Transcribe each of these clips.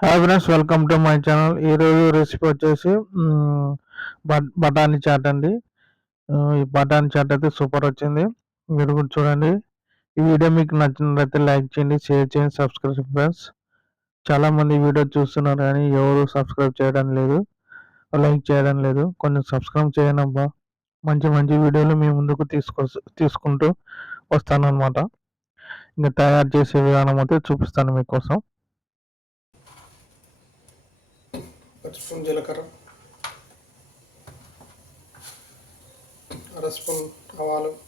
Hi friends welcome to my channel ఈరోజు recipe వచ్చేసి బట్- బఠానీ చాట్ అండి. ఈ బఠానీ చాట్ అయితే సూపర్ వచ్చింది. మీరు కూడా చూడండి. ఈ వీడియో మీకు నచ్చినట్లయితే లైక్ చేయండి షేర్ చేయండి సబ్స్క్రైబ్ ఫ్రెండ్స్ చాలామంది వీడియో చూస్తున్నారు కానీ ఎవరు సబ్స్క్రైబ్ చేయడం లేదు లైక్ చేయడం లేదు. కొంచెం సబ్స్క్రైబ్ చేయనబ్బా అబ్బా. మంచి మంచి వీడియోలు మీ ముందుకు తీసుకో తీసుకుంటూ వస్తాను అనమాట ఇంకా తయారు చేసే విధానం అయితే చూపిస్తాను మీకోసం. ఒక స్పూన్ జీలకర్ర. అర స్పూన్ ఆవాలు.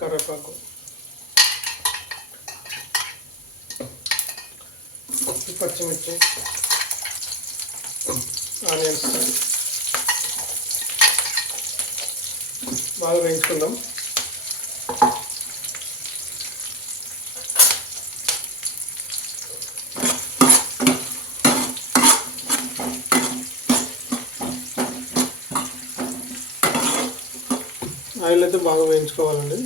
కరివేపాకు. పచ్చిమిర్చి. ఆనియన్స్. బాగా వేయించుకుందాం. ఆయిల్ అయితే బాగా వేయించుకోవాలండి.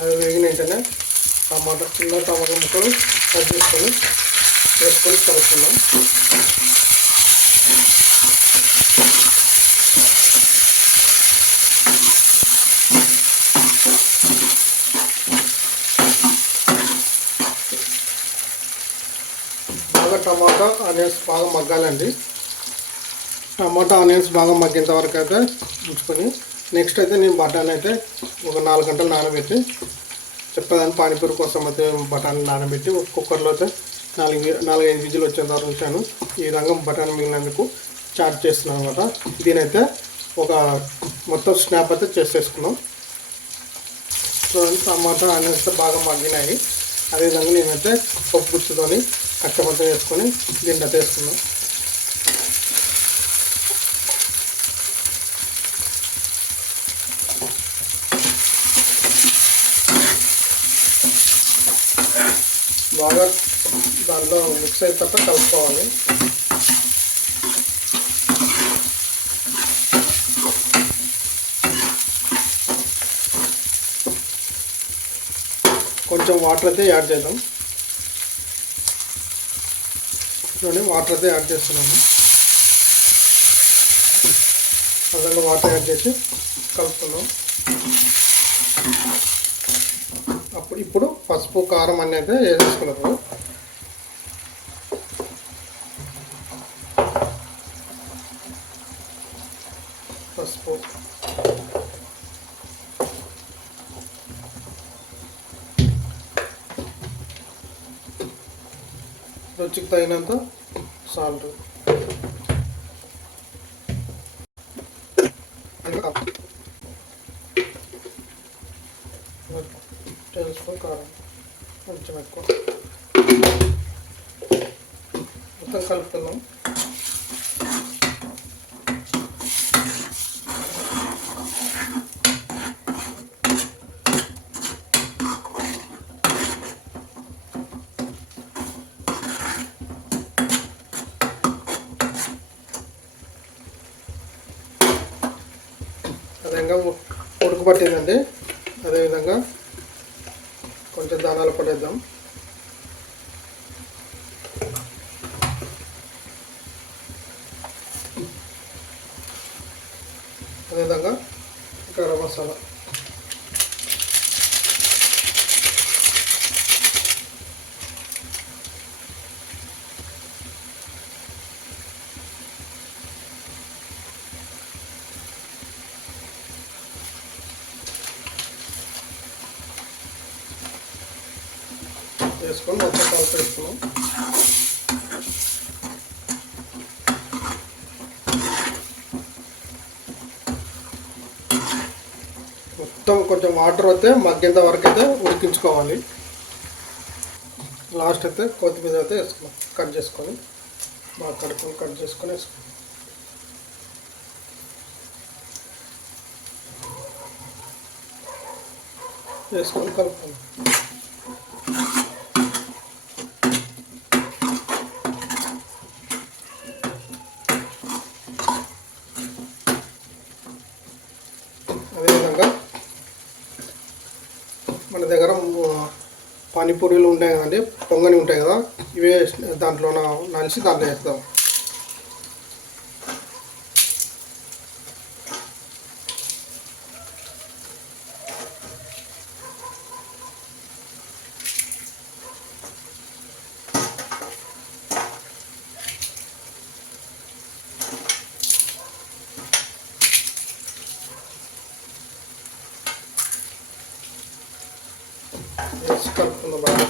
అవి వేగిన వెంటనే టమాటా చిన్న టమాటా ముక్కలు కట్ చేసుకొని వేసుకొని కలుపుకుందాం. బాగా టమాటా ఆనియన్స్ బాగా మగ్గాలండి. టమాటా ఆనియన్స్ బాగా మగ్గేంత వరకు అయితే ఉంచుకొని నెక్స్ట్ అయితే నేను బఠానీ అయితే ఒక నాలుగు గంటలు నానబెట్టి చెప్పేదాన్ని పానీపూరి కోసం అయితే బఠానీ నానబెట్టి ఒక కుక్కర్లో అయితే నాలుగు నాలుగైదు నాలుగు ఐదు విజులు వచ్చేంత వరకు ఉంచాను. ఈ విధంగా బఠానీ మిగిలినందుకు చాట్ చేస్తున్నాను అనమాట దీనైతే ఒక మొత్తం స్నాప్ అయితే చేసేసుకున్నాం. సో టమాటా ఆనియన్స్ బాగా మగ్గినాయి. అదేవిధంగా నేనైతే పప్పు గుర్తుతోని కచ్చపచ్చ వేసుకొని దీంట్లో వేసుకున్నాం బాగా దాంట్లో మిక్స్ అయిన కలుపుకోవాలి. కొంచెం వాటర్ అయితే యాడ్ చేద్దాం. తీసుకొని వాటర్ అయితే యాడ్ చేస్తున్నాము అదంగా వాటర్ యాడ్ చేసి కలుపుతున్నాం. అప్పుడు ఇప్పుడు పసుపు కారం అనేది అయితే వేసేసుకున్నాము. రుచికి తగినంత సాల్ట్ టేబుల్ స్పూన్ కారం. కొంచెం ఎక్కువ. మొత్తం కలుపుకుందాం. విధంగా ఉడుకు పట్టిందండి అదేవిధంగా కొంచెం దానాలు పడేద్దాం అదేవిధంగా గరం మసాలా. వేసుకొని మొత్తం కలిపి వేసుకున్నాం మొత్తం కొంచెం వాటర్ అయితే మగ్గేంత వరకు అయితే ఉడికించుకోవాలి. లాస్ట్ అయితే కొత్తిమీర అయితే వేసుకున్నాం. కట్ చేసుకొని బాగా కడుపులు కట్ చేసుకొని వేసుకున్నాం. వేసుకొని కలుపుకుందాం అదేవిధంగా మన దగ్గర మ- పానీపూరీలు ఉంటాయి కదండి పొంగని ఉంటాయి కదా ఇవే దాంట్లో నంచి దాంట్లో వేస్తాం కలుపుకుందాం బాగా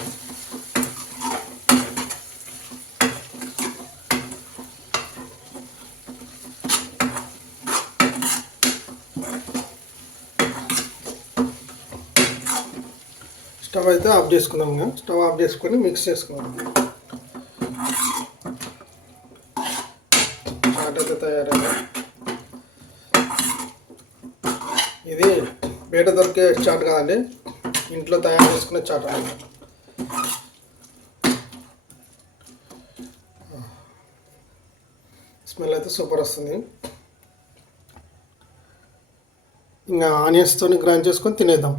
స్టవ్ అయితే ఆఫ్ చేసుకుందాం ఇంకా. స్టవ్ ఆఫ్ చేసుకొని మిక్స్ చేసుకుందాం. చాట్ అయితే తయారైంది. ఇది బయట దొరికే చాట్ కాదండి. ఇంట్లో తయారు చేసుకునే చాట్ అన్నమాట స్మెల్ అయితే సూపర్ వస్తుంది. ఇంకా ఆనియన్స్తో గ్రైండ్ చేసుకొని తినేద్దాం.